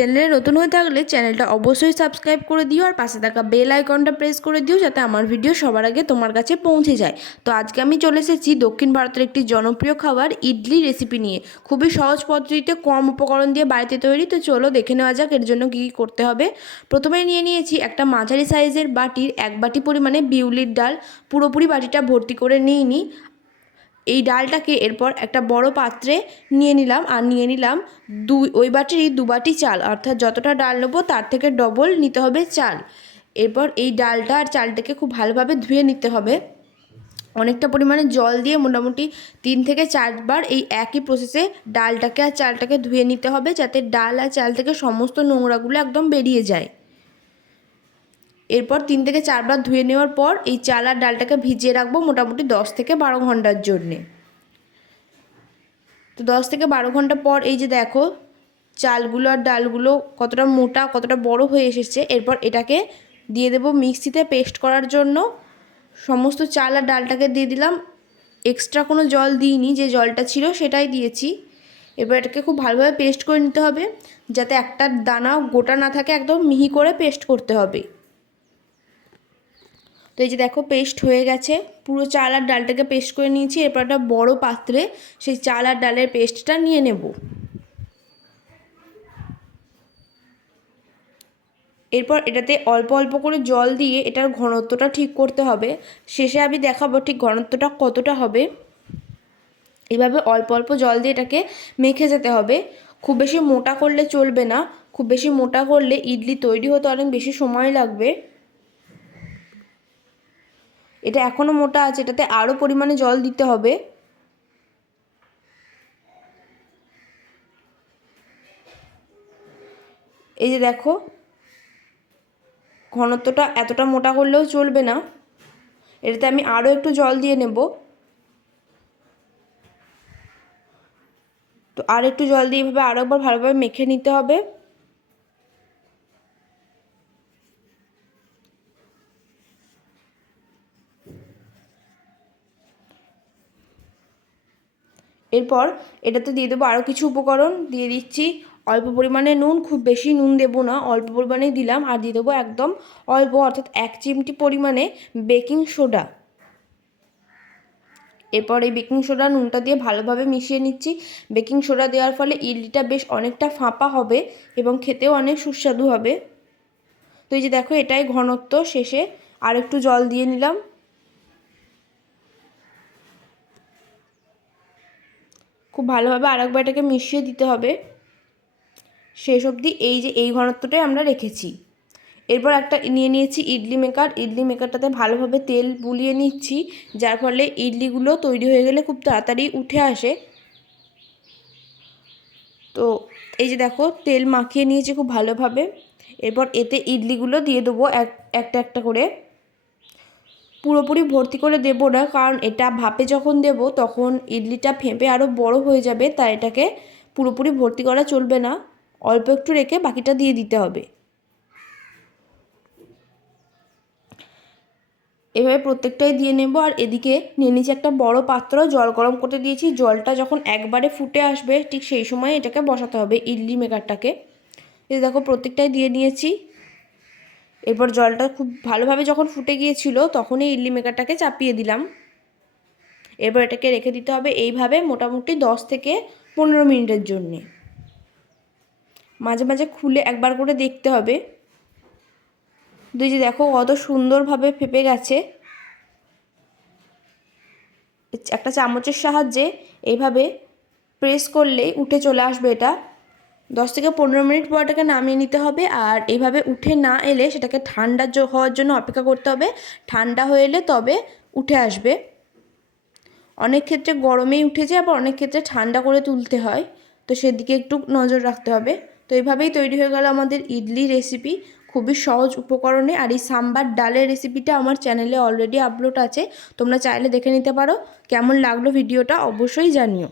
চ্যানেলে নতুন হয়ে থাকলে চ্যানেলটা অবশ্যই সাবস্ক্রাইব করে দিও আর পাশে থাকা বেল আইকনটা প্রেস করে দিও যাতে আমার ভিডিও সবার আগে তোমার কাছে পৌঁছে যায়। তো আজকে আমি চলে এসেছি দক্ষিণ ভারতের একটি জনপ্রিয় খাবার ইডলি রেসিপি নিয়ে। খুবই সহজ পদ্ধতিতে কম উপকরণ দিয়ে বাড়িতে তৈরি। তো চলো দেখে নেওয়া যাক এর জন্য কী কী করতে হবে। প্রথমেই নিয়ে নিয়েছি একটা মাঝারি সাইজের বাটির 1 বাটি পরিমাণে বিউলির ডাল। পুরোপুরি বাটিটা ভর্তি করে নিইনি। এই ডালটাকে এরপর একটা বড় পাত্রে নিয়ে নিলাম আর নিয়ে নিলাম ওই বাটিরই 2 বাটি চাল, অর্থাৎ যতটা ডাল নেবো তার থেকে ডবল নিতে হবে চাল। এরপর এই ডালটা আর চালটাকে খুব ভালোভাবে ধুয়ে নিতে হবে। অনেকটা পরিমাণে জল দিয়ে মোটামুটি 3 থেকে 4 বার এই একই প্রসেসে ডালটাকে আর চালটাকে ধুয়ে নিতে হবে, যাতে ডাল আর চাল থেকে সমস্ত নোংরাগুলো একদম বেরিয়ে যায়। এরপর 3 থেকে 4 বার ধুয়ে নেওয়ার পর এই চাল আর ডালটাকে ভিজিয়ে রাখবো মোটামুটি 10 থেকে 12 ঘন্টার জন্যে। তো 10 থেকে 12 ঘন্টা পর এই যে দেখো চালগুলো আর ডালগুলো কতটা মোটা কতটা বড় হয়ে এসেছে। এরপর এটাকে দিয়ে দেবো মিক্সিতে পেস্ট করার জন্য। সমস্ত চাল আর ডালটাকে দিয়ে দিলাম, এক্সট্রা কোনো জল দিইনি, যে জলটা ছিল সেটাই দিয়েছি। এবার এটাকে খুব ভালোভাবে পেস্ট করে নিতে হবে, যাতে একটা দানা গোটা না থাকে, একদম মিহি করে পেস্ট করতে হবে। তো এই যে দেখো পেস্ট হয়ে গেছে, পুরো চাল আর ডালটাকে পেস্ট করে নিয়েছি। এরপর একটা বড় পাত্রে সেই চাল আর ডালের পেস্টটা নিয়ে নেব। এরপর এটাতে অল্প অল্প করে জল দিয়ে এটার ঘনত্বটা ঠিক করতে হবে। শেষে আমি দেখাবো ঠিক ঘনত্বটা কতটা হবে। এভাবে অল্প অল্প জল দিয়ে এটাকে মেখে যেতে হবে। খুব বেশি মোটা করলে চলবে না, খুব বেশি মোটা করলে ইডলি তৈরি হতে অনেক বেশি সময় লাগবে। এটা এখনও মোটা আছে, এটাতে আরও পরিমাণে জল দিতে হবে। এই যে দেখো ঘনত্বটা এতটা মোটা করলেও চলবে না, এটাতে আমি আরও একটু জল দিয়ে নেব। তো আর একটু জল দিয়ে এভাবে আরও একবার ভালোভাবে মেখে নিতে হবে। এরপর এটাতে দিয়ে দেবো আরও কিছু উপকরণ। দিয়ে দিচ্ছি অল্প পরিমাণে নুন, খুব বেশি নুন দেবো না, অল্প পরিমাণেই দিলাম। আর দিয়ে দেবো একদম অল্প, অর্থাৎ 1 চিমটি পরিমাণে বেকিং সোডা। এরপর এই বেকিং সোডা নুনটা দিয়ে ভালোভাবে মিশিয়ে নিচ্ছি। বেকিং সোডা দেওয়ার ফলে ইডলিটা বেশ অনেকটা ফাঁপা হবে এবং খেতেও অনেক সুস্বাদু হবে। তো এই যে দেখো এটাই ঘনত্ব। শেষে আর একটু জল দিয়ে নিলাম। খুব ভালোভাবে আরেকবার এটাকে মিশিয়ে দিতে হবে শেষ অবধি। এই যে এই ঘনত্বটাই আমরা রেখেছি। এরপর একটা নিয়ে নিয়েছি ইডলি মেকার। ইডলি মেকারটাতে ভালোভাবে তেল বুলিয়ে নিচ্ছি, যার ফলে ইডলিগুলো তৈরি হয়ে গেলে খুব তাড়াতাড়ি উঠে আসে। তো এই যে দেখো তেল মাখিয়ে নিয়েছি খুব ভালোভাবে। এরপর এতে ইডলিগুলো দিয়ে দেবো একটা একটা করে। পুরোপুরি ভর্তি করে দেবো না, কারণ এটা ভাপে যখন দেব তখন ইডলিটা ফেঁপে আরও বড় হয়ে যাবে, তাই এটাকে পুরোপুরি ভর্তি করা চলবে না, অল্প একটু রেখে বাকিটা দিয়ে দিতে হবে। এভাবে প্রত্যেকটাই দিয়ে নেব। আর এদিকে নিয়ে নিয়েছি একটা বড় পাত্র, জল গরম করতে দিয়েছি। জলটা যখন একবারে ফুটে আসবে ঠিক সেই সময় এটাকে বসাতে হবে ইডলি মেকারটাকে। এই দেখো প্রত্যেকটাই দিয়ে নিয়েছি। এরপর জলটা খুব ভালোভাবে যখন ফুটে গিয়েছিল তখনই ইডলি মেকারটাকে চাপিয়ে দিলাম। এরপর এটাকে রেখে দিতে হবে এইভাবে মোটামুটি 10 থেকে 15 মিনিটের জন্যে। মাঝে মাঝে খুলে একবার করে দেখতে হবে। দুই যে দেখো কত সুন্দরভাবে ফেপে গেছে। একটা চামচের সাহায্যে এইভাবে প্রেস করলেই উঠে চলে আসবে এটা। 10 থেকে 15 মিনিট পর এটাকে নামিয়ে নিতে হবে। আর এইভাবে উঠে না এলে সেটাকে ঠান্ডা হওয়ার জন্য অপেক্ষা করতে হবে। ঠান্ডা হয়ে এলে তবে উঠে আসবে। অনেক ক্ষেত্রে গরমেই উঠে যায়, আবার অনেক ক্ষেত্রে ঠান্ডা করে তুলতে হয়, তো সেদিকে একটু নজর রাখতে হবে। তো এইভাবেই তৈরি হয়ে গেল আমাদের ইডলি রেসিপি, খুবই সহজ উপকরণে। আর এই সাম্বার ডালের রেসিপিটা আমার চ্যানেলে অলরেডি আপলোড আছে, তোমরা চাইলে দেখে নিতে পারো। কেমন লাগলো ভিডিওটা অবশ্যই জানিও।